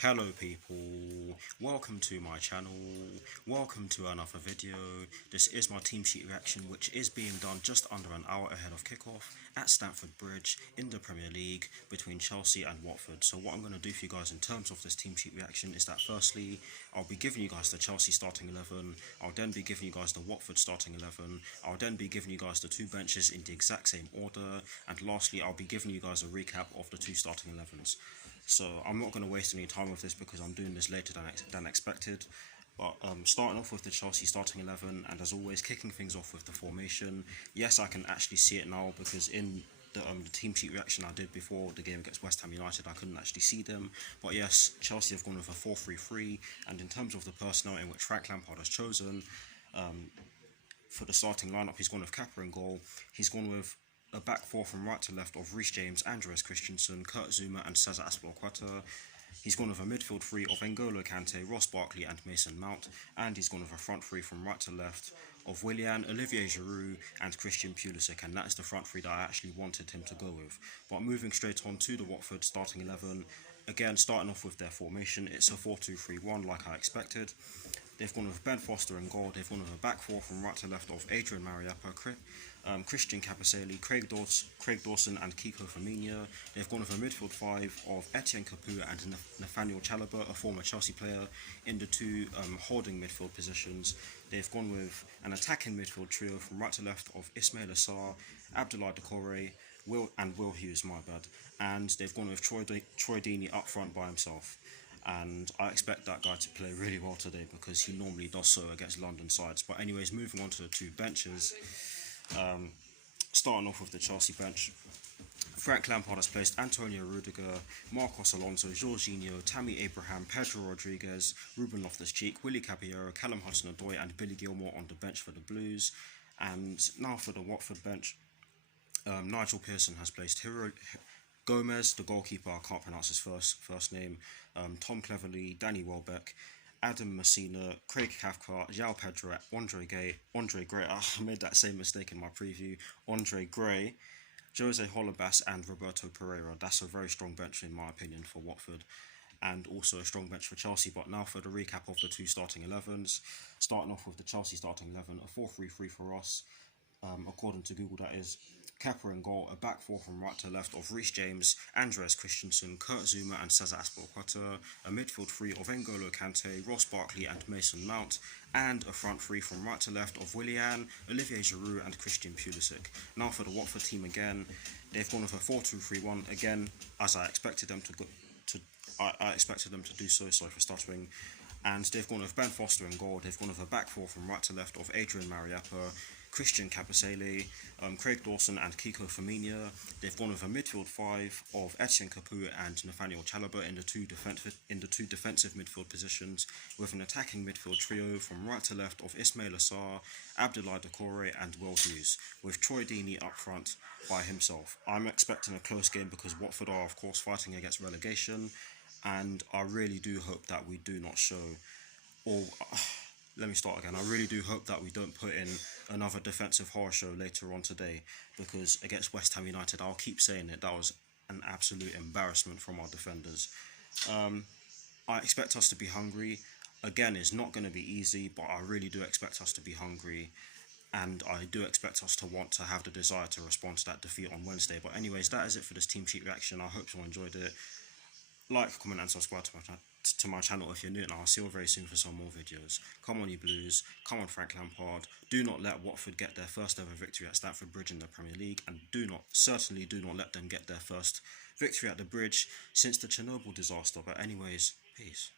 Hello people, welcome to my channel, welcome to another video. This is my team sheet reaction, which is being done just under an hour ahead of kickoff at Stamford Bridge in the Premier League between Chelsea and Watford. So what I'm going to do for you guys in terms of this team sheet reaction is that firstly, I'll be giving you guys the Chelsea starting 11, I'll then be giving you guys the Watford starting 11, I'll then be giving you guys the two benches in the exact same order, and lastly I'll be giving you guys a recap of the two starting 11s. So I'm not going to waste any time with this because I'm doing this later than expected. But starting off with the Chelsea starting 11, and as always, kicking things off with the formation. Yes, I can actually see it now because in the team sheet reaction I did before the game against West Ham United, I couldn't actually see them. But yes, Chelsea have gone with a 4-3-3, and in terms of the personnel in which Frank Lampard has chosen, for the starting lineup, he's gone with Kappa in goal. He's gone with a back four from right to left of Reece James, Andreas Christensen, Kurt Zouma and Cesar Azpilicueta. He's gone with a midfield three of N'Golo Kante, Ross Barkley and Mason Mount, and he's gone with a front three from right to left of Willian, Olivier Giroud and Christian Pulisic, and that's the front three that I actually wanted him to go with. But moving straight on to the Watford starting 11, again starting off with their formation, it's a 4-2-3-1 like I expected. They've gone with Ben Foster in goal. They've gone with a back four from right to left of Adrian Mariappa, Christian Kabasele, Craig Dawson and Kiko Firmino. They've gone with a midfield five of Etienne Capoue and Nathaniel Chalobah, a former Chelsea player, in the two holding midfield positions. They've gone with an attacking midfield trio from right to left of Ismail Assar, Abdoulaye Doucouré, Will Hughes, and they've gone with Troy Deeney up front by himself. And I expect that guy to play really well today because he normally does so against London sides. But anyways, moving on to the two benches, starting off with the Chelsea bench, Frank Lampard has placed Antonio Rudiger, Marcos Alonso, Jorginho, Tammy Abraham, Pedro Rodriguez, Ruben Loftus-Cheek, Willy Caballero, Callum Hudson-Odoi and Billy Gilmore on the bench for the Blues. And now for the Watford bench, Nigel Pearson has placed Gomez, the goalkeeper, I can't pronounce his first name, Tom Cleverley, Danny Welbeck, Adam Messina, Craig Cathcart, João Pedro, Andre Gray, I made that same mistake in my preview, Andre Gray, Jose Holebas and Roberto Pereira. That's a very strong bench in my opinion for Watford, and also a strong bench for Chelsea. But now for the recap of the two starting 11s, starting off with the Chelsea starting 11, a 4-3-3 for us, according to Google that is. Kappa in goal, a back four from right to left of Reece James, Andreas Christensen, Kurt Zouma and Cesar Azpilicueta, a midfield three of N'Golo Kante, Ross Barkley and Mason Mount, and a front three from right to left of Willian, Olivier Giroud and Christian Pulisic. Now for the Watford team again, they've gone with a 4-2-3-1 again, as I expected them I expected them to do so. Sorry for stuttering. And they've gone with Ben Foster in goal. They've gone with a back four from right to left of Adrian Mariappa, Christian Kabasele, Craig Dawson and Kiko Firmino. They've gone with a midfield five of Etienne Capoue and Nathaniel Chalobah in the two defensive midfield positions, with an attacking midfield trio from right to left of Ismail Assar, Abdoulaye Doucouré and Will Hughes, with Troy Deeney up front by himself. I'm expecting a close game because Watford are of course fighting against relegation, and I really do hope that we do not show, or let me start again. I really do hope that we don't put in another defensive horror show later on today, because against West Ham United, I'll keep saying it, that was an absolute embarrassment from our defenders. I expect us to be hungry. Again, it's not going to be easy, but I really do expect us to be hungry, and I do expect us to want to have the desire to respond to that defeat on Wednesday. But anyways, that is it for this team sheet reaction. I hope you enjoyed it. Like, comment and subscribe to my channel if you're new, and I'll see you very soon for some more videos. Come on you Blues, come on Frank Lampard. Do not let Watford get their first ever victory at Stamford Bridge in the Premier League, and certainly do not let them get their first victory at the Bridge since the Chernobyl disaster. But anyways, peace.